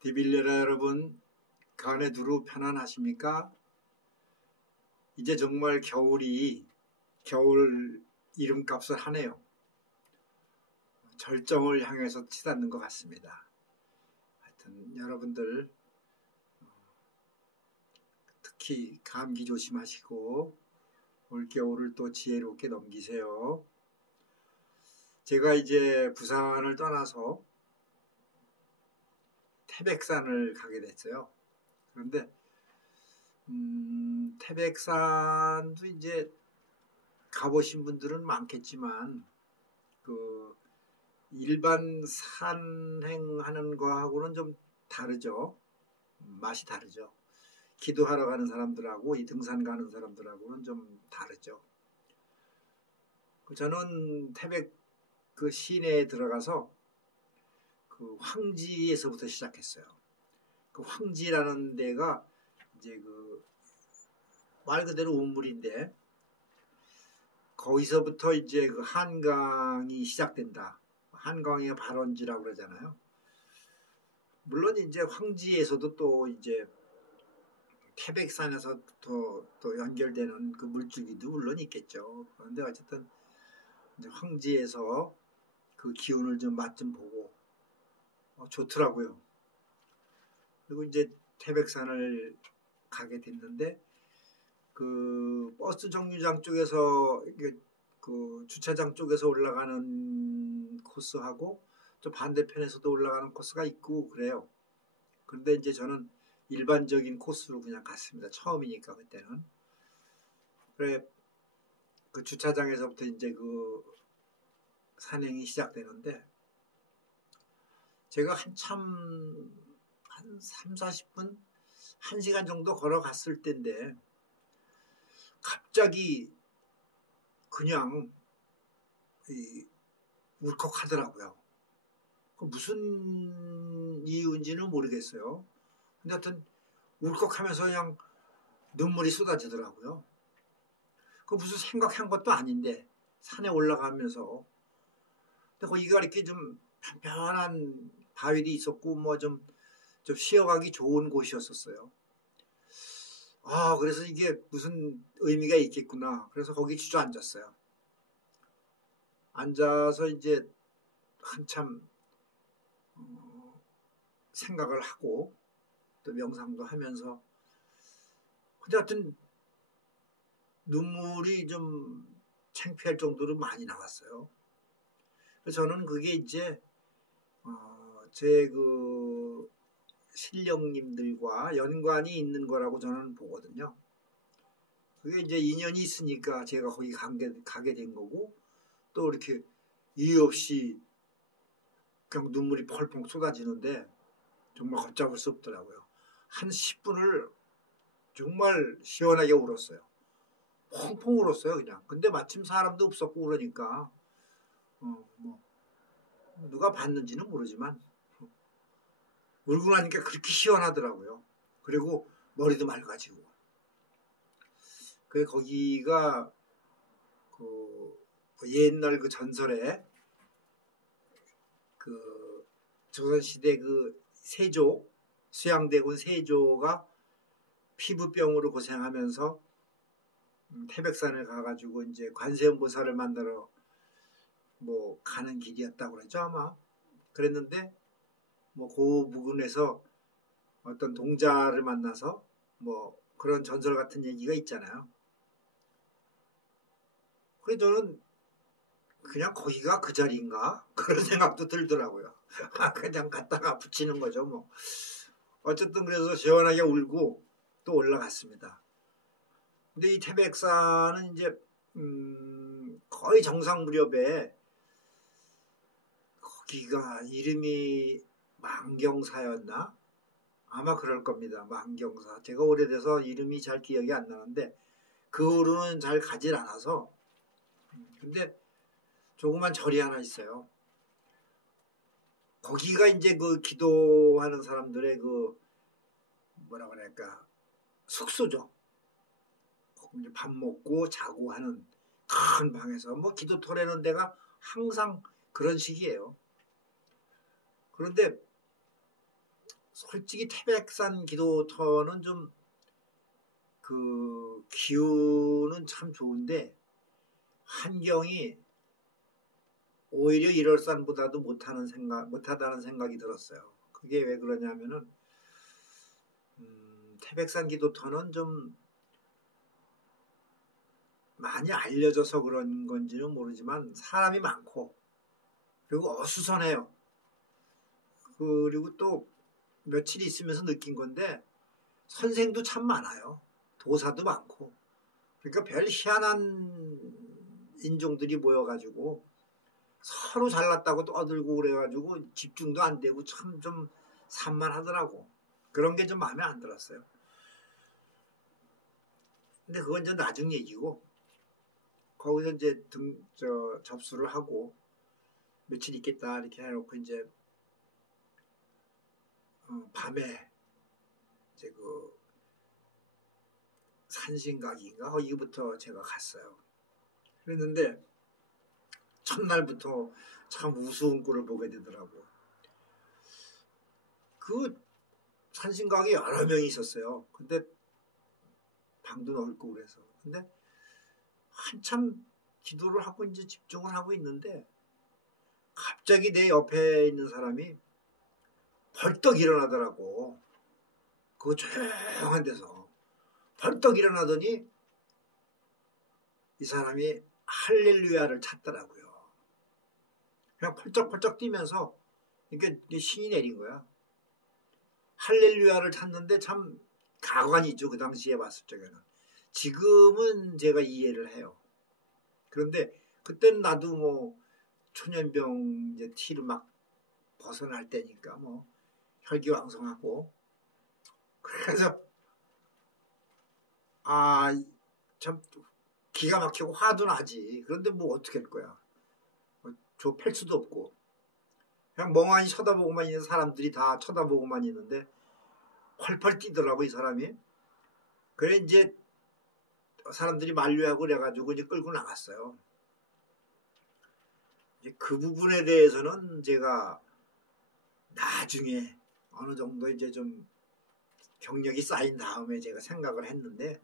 디빌레라 여러분, 그 안에 두루 편안하십니까? 이제 정말 겨울 이름값을 하네요. 절정을 향해서 치닫는 것 같습니다. 하여튼 여러분들 특히 감기 조심하시고 올겨울을 또 지혜롭게 넘기세요. 제가 이제 부산을 떠나서 태백산을 가게 됐어요. 그런데 태백산도 이제 가보신 분들은 많겠지만 그 일반 산행하는 거하고는 좀 다르죠. 맛이 다르죠. 기도하러 가는 사람들하고 이 등산 가는 사람들하고는 좀 다르죠. 저는 태백 그 시내에 들어가서 그 황지에서부터 시작했어요. 그 황지라는 데가 이제 그 말 그대로 우물인데 거기서부터 이제 그 한강이 시작된다. 한강의 발원지라고 그러잖아요. 물론 이제 황지에서도 또 이제 태백산에서부터 또 연결되는 그 물줄기도 물론 있겠죠. 그런데 어쨌든 이제 황지에서 그 기운을 좀 맛 좀 보고 좋더라고요. 그리고 이제 태백산을 가게 됐는데 그 버스 정류장 쪽에서 그 주차장 쪽에서 올라가는 코스하고 또 반대편에서도 올라가는 코스가 있고 그래요. 그런데 이제 저는 일반적인 코스로 그냥 갔습니다. 처음이니까 그때는. 그래 그 주차장에서부터 이제 그 산행이 시작되는데 제가 한참 한 3, 40분 1시간 정도 걸어갔을 때인데 갑자기 그냥 울컥하더라고요. 무슨 이유인지는 모르겠어요. 근데 하여튼 울컥하면서 그냥 눈물이 쏟아지더라고요. 그 무슨 생각한 것도 아닌데 산에 올라가면서 근데 거기가 이렇게 좀 편편한 바위도 있었고 뭐 좀 쉬어가기 좋은 곳이었었어요. 그래서 이게 무슨 의미가 있겠구나. 그래서 거기 주저앉았어요. 앉아서 이제 한참 생각을 하고 또 명상도 하면서 근데 하여튼 눈물이 좀 창피할 정도로 많이 나왔어요. 그래서 저는 그게 이제 제 그 신령님들과 연관이 있는 거라고 저는 보거든요. 그게 이제 인연이 있으니까 제가 거기 가게 된 거고 또 이렇게 이유 없이 그냥 눈물이 펄펄 쏟아지는데 정말 걷잡을 수 없더라고요. 한 10분을 정말 시원하게 울었어요. 펑펑 울었어요 그냥. 근데 마침 사람도 없었고 그러니까 뭐 누가 봤는지는 모르지만 울고 나니까 그렇게 시원하더라고요. 그리고 머리도 맑아지고. 거기가 그 옛날 그 전설에 그 조선시대 그 세조 수양대군 세조가 피부병으로 고생하면서 태백산을 가가지고 이제 관세음보살을 만나러 뭐 가는 길이었다고 그러죠 아마. 그랬는데 뭐 그 부근에서 어떤 동자를 만나서 뭐 그런 전설 같은 얘기가 있잖아요. 그래서 저는 그냥 거기가 그 자리인가 그런 생각도 들더라고요. 그냥 갔다가 붙이는 거죠 뭐. 어쨌든 그래서 시원하게 울고 또 올라갔습니다. 근데 이 태백산은 이제 거의 정상 무렵에 거기가 이름이 만경사였나? 아마 그럴 겁니다. 만경사. 제가 오래돼서 이름이 잘 기억이 안 나는데 그 후로는 잘 가질 않아서 근데 조그만 절이 하나 있어요. 거기가 이제 그 기도하는 사람들의 그 뭐라 그럴까 숙소죠. 이제 밥 먹고 자고 하는 큰 방에서 뭐 기도 토래는 데가 항상 그런 식이에요. 그런데 솔직히 태백산 기도터는 좀 그 기운은 참 좋은데 환경이 오히려 일월산보다도 못하다는 생각이 들었어요. 그게 왜 그러냐면은 태백산 기도터는 좀 많이 알려져서 그런 건지는 모르지만 사람이 많고 그리고 어수선해요. 그리고 또 며칠 있으면서 느낀 건데 선생도 참 많아요. 도사도 많고 그러니까 별 희한한 인종들이 모여가지고 서로 잘났다고 떠들고 그래가지고 집중도 안 되고 참 좀 산만하더라고. 그런 게 좀 마음에 안 들었어요. 근데 그건 이제 나중 얘기고 거기서 이제 접수를 하고 며칠 있겠다 이렇게 해놓고 이제 밤에 이제 그 산신각인가 거기부터 제가 갔어요. 그랬는데 첫날부터 참 우스운 꼴을 보게 되더라고. 그 산신각에 여러 명이 있었어요. 근데 방도 넓고 그래서. 근데 한참 기도를 하고 이제 집중을 하고 있는데 갑자기 내 옆에 있는 사람이 벌떡 일어나더라고. 그 조용한 데서 벌떡 일어나더니 이 사람이 할렐루야를 찾더라고요. 그냥 펄쩍펄쩍 뛰면서 이게 신이 내린 거야. 할렐루야를 찾는데 참 가관이 있죠. 그 당시에 봤을 적에는. 지금은 제가 이해를 해요. 그런데 그때는 나도 뭐 초년병 이제 티를 막 벗어날 때니까 뭐 혈기왕성하고 그래서 참 기가 막히고 화도 나지. 그런데 뭐 어떻게 할 거야. 저 팰 수도 없고 그냥 멍하니 쳐다보고만 있는 사람들이 다 쳐다보고만 있는데 펄펄 뛰더라고 이 사람이. 그래 이제 사람들이 만류하고 그래가지고 이제 끌고 나갔어요. 이제 그 부분에 대해서는 제가 나중에 어느 정도 이제 좀 경력이 쌓인 다음에 제가 생각을 했는데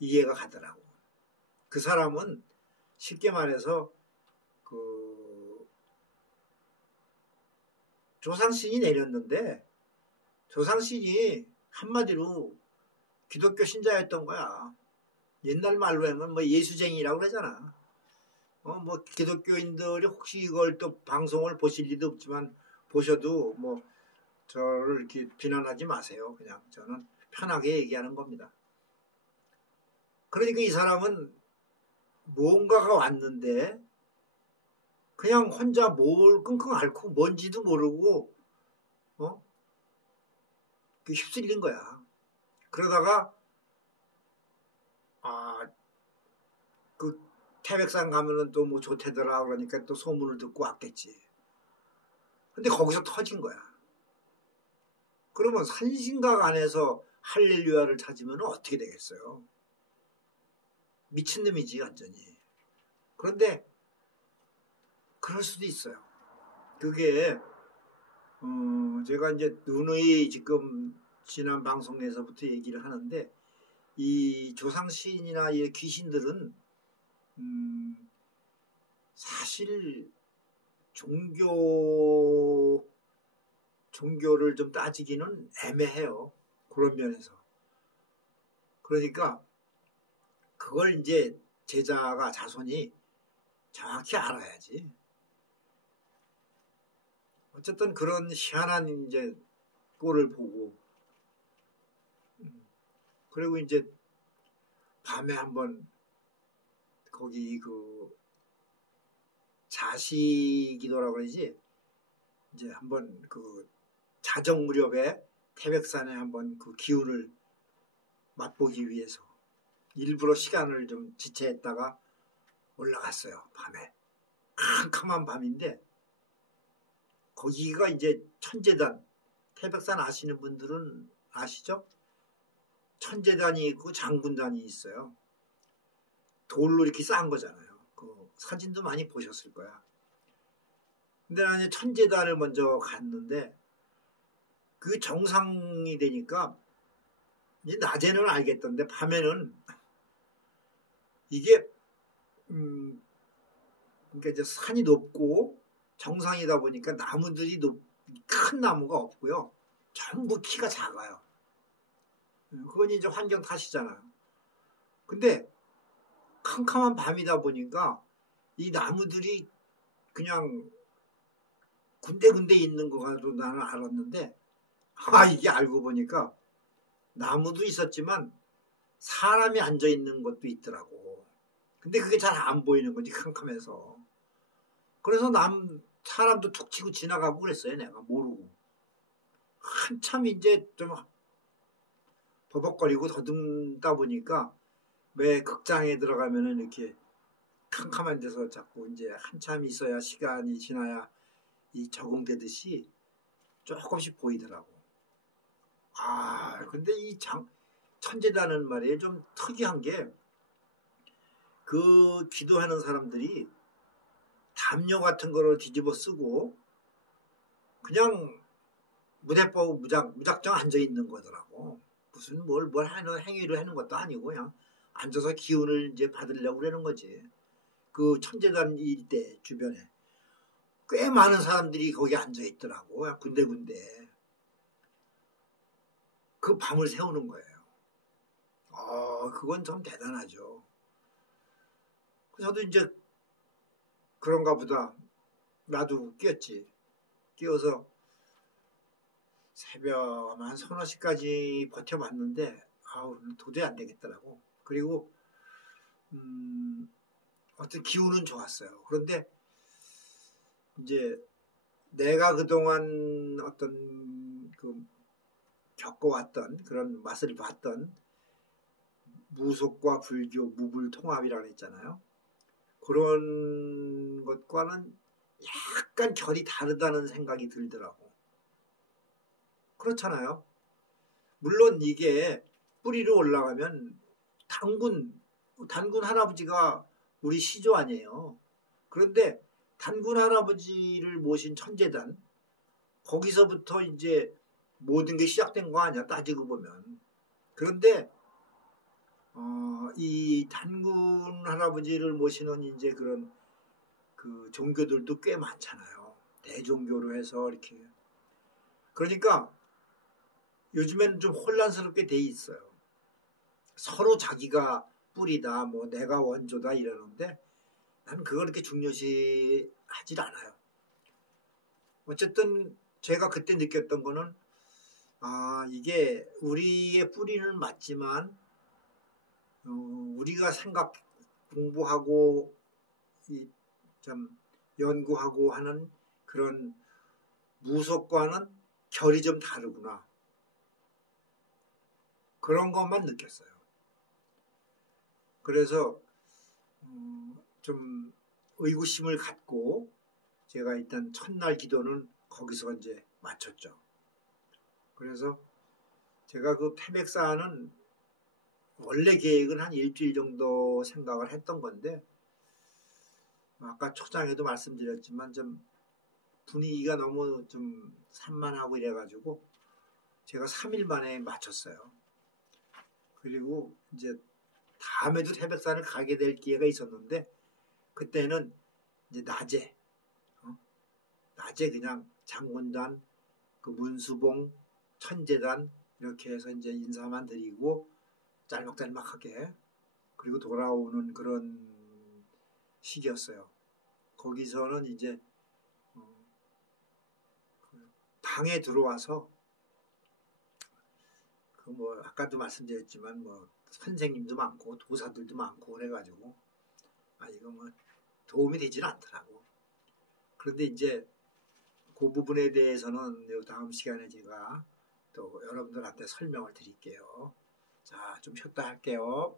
이해가 가더라고. 그 사람은 쉽게 말해서 그 조상신이 내렸는데 조상신이 한마디로 기독교 신자였던 거야. 옛날 말로 하면 뭐 예수쟁이라고 그러잖아. 뭐 기독교인들이 혹시 이걸 또 방송을 보실 리도 없지만 보셔도 뭐 저를 이렇게 비난하지 마세요. 그냥 저는 편하게 얘기하는 겁니다. 그러니까 이 사람은 뭔가가 왔는데 그냥 혼자 뭘 끙끙 앓고 뭔지도 모르고 휩쓸린 거야. 그러다가 그 태백산 가면은 또 뭐 좋대더라 그러니까 또 소문을 듣고 왔겠지. 근데 거기서 터진 거야. 그러면 산신각 안에서 할렐루야를 찾으면 어떻게 되겠어요? 미친놈이지 완전히. 그런데 그럴 수도 있어요. 그게 제가 이제 누누이 지금 지난 방송에서부터 얘기를 하는데 이 조상신이나 이 귀신들은 사실 종교를 좀 따지기는 애매해요. 그런 면에서. 그러니까 그걸 이제 제자가 자손이 정확히 알아야지. 어쨌든 그런 희한한 이제 꼴을 보고 그리고 이제 밤에 한번 거기 그 자시기도라고 그러지 이제 한번 그 자정 무렵에 태백산에 한번 그 기운을 맛보기 위해서 일부러 시간을 좀 지체했다가 올라갔어요. 밤에 캄캄한 밤인데 거기가 이제 천재단 태백산 아시는 분들은 아시죠? 천재단이 있고 장군단이 있어요. 돌로 이렇게 쌓은 거잖아요. 그 사진도 많이 보셨을 거야. 근데 나는 천재단을 먼저 갔는데 그 정상이 되니까 이제 낮에는 알겠던데 밤에는 이게 그러니까 이제 산이 높고 정상이다 보니까 나무들이 큰 나무가 없고요. 전부 키가 작아요. 그건 이제 환경 탓이잖아요. 근데 캄캄한 밤이다 보니까 이 나무들이 그냥 군데군데 있는 거로 나는 알았는데 이게 알고 보니까 나무도 있었지만 사람이 앉아 있는 것도 있더라고. 근데 그게 잘 안 보이는 거지 캄캄해서. 그래서 사람도 툭 치고 지나가고 그랬어요. 내가 모르고. 한참 이제 좀 버벅거리고 더듬다 보니까 왜 극장에 들어가면은 이렇게 캄캄한 데서 자꾸 이제 한참 있어야 시간이 지나야 이 적응되듯이 조금씩 보이더라고. 근데 이 천재다는 말이에요. 좀 특이한 게 그 기도하는 사람들이 담요 같은 거를 뒤집어 쓰고 그냥 무대법 무작정 앉아 있는 거더라고. 무슨 뭘 하는 행위를 하는 것도 아니고 그냥 앉아서 기운을 이제 받으려고 그러는 거지. 그 천재단 일대 주변에 꽤 많은 사람들이 거기 앉아 있더라고. 군데군데. 그 밤을 새우는 거예요. 그건 좀 대단하죠. 저도 이제 그런가 보다. 나도 끼었지. 끼어서 새벽 한 서너 시까지 버텨봤는데 도저히 안 되겠더라고. 그리고 어떤 기운은 좋았어요. 그런데 이제 내가 그동안 어떤 겪어왔던 그런 맛을 봤던 무속과 불교, 무불통합이라고 했잖아요. 그런 것과는 약간 결이 다르다는 생각이 들더라고. 그렇잖아요. 물론 이게 뿌리로 올라가면 단군 할아버지가 우리 시조 아니에요. 그런데 단군 할아버지를 모신 천재단, 거기서부터 이제 모든 게 시작된 거 아니야, 따지고 보면. 그런데 이 단군 할아버지를 모시는 이제 그런 그 종교들도 꽤 많잖아요. 대종교로 해서 이렇게. 그러니까 요즘에는 좀 혼란스럽게 돼 있어요. 서로 자기가 뿌리다, 뭐 내가 원조다 이러는데 나는 그걸 그렇게 중요시 하질 않아요. 어쨌든 제가 그때 느꼈던 거는 이게 우리의 뿌리는 맞지만 우리가 공부하고 좀 연구하고 하는 그런 무속과는 결이 좀 다르구나. 그런 것만 느꼈어요. 그래서 좀 의구심을 갖고 제가 일단 첫날 기도는 거기서 이제 마쳤죠. 그래서 제가 그 태백사는 원래 계획은 한 일주일 정도 생각을 했던 건데 아까 초장에도 말씀드렸지만 좀 분위기가 너무 좀 산만하고 이래가지고 제가 3일 만에 마쳤어요. 그리고 이제 다음에도 태백산을 가게 될 기회가 있었는데 그때는 이제 낮에 그냥 장군단, 그 문수봉, 천재단 이렇게 해서 이제 인사만 드리고 짤막짤막하게 그리고 돌아오는 그런 시기였어요. 거기서는 이제 방에 들어와서 뭐 아까도 말씀드렸지만 뭐 선생님도 많고 도사들도 많고 그래가지고 이거 뭐 도움이 되지는 않더라고. 그런데 이제 그 부분에 대해서는 다음 시간에 제가 또 여러분들한테 설명을 드릴게요. 자, 좀 쉬었다 할게요.